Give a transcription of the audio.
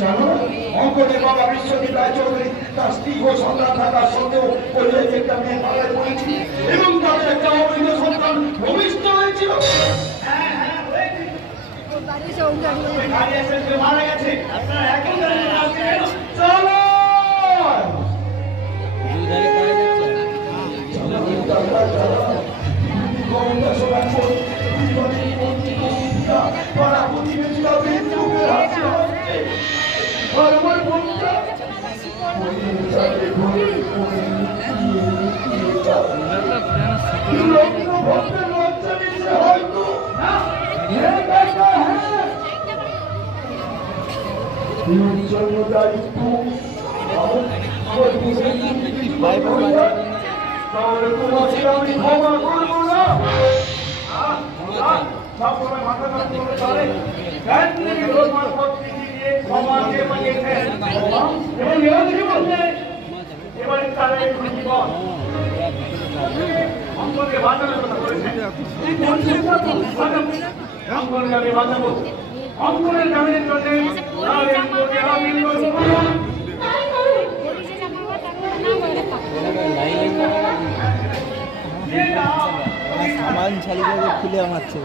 জানো অঙ্কনের বাবা বিশ্বজিৎ রায়চৌধুরী তার স্ত্রী ও সন্তান থাকার সত্ত্বেও পরিযায়ী একটা মেয়ে পালায় পড়েছিল এবং তাদের একটা অবৈধ সন্তান ভূমিষ্ঠ হয়েছিল। মারা গেছে আপনারা এখন চলো জন্য দায়িত্ব তাহলে তোমাকে আমি ক্ষমা করবো না। সবসময় মাথা কাজ করে চলে সমাজকে বানিয়েছেন এবং এবারে তাদের জীবন অঙ্কনকে বাঁচানোর কথা বলেছেন। অঙ্কনকে আমি বাঁচাবো। অঙ্কনের জামিনের জন্য সামান ছাড়ি করে খুলে মারছে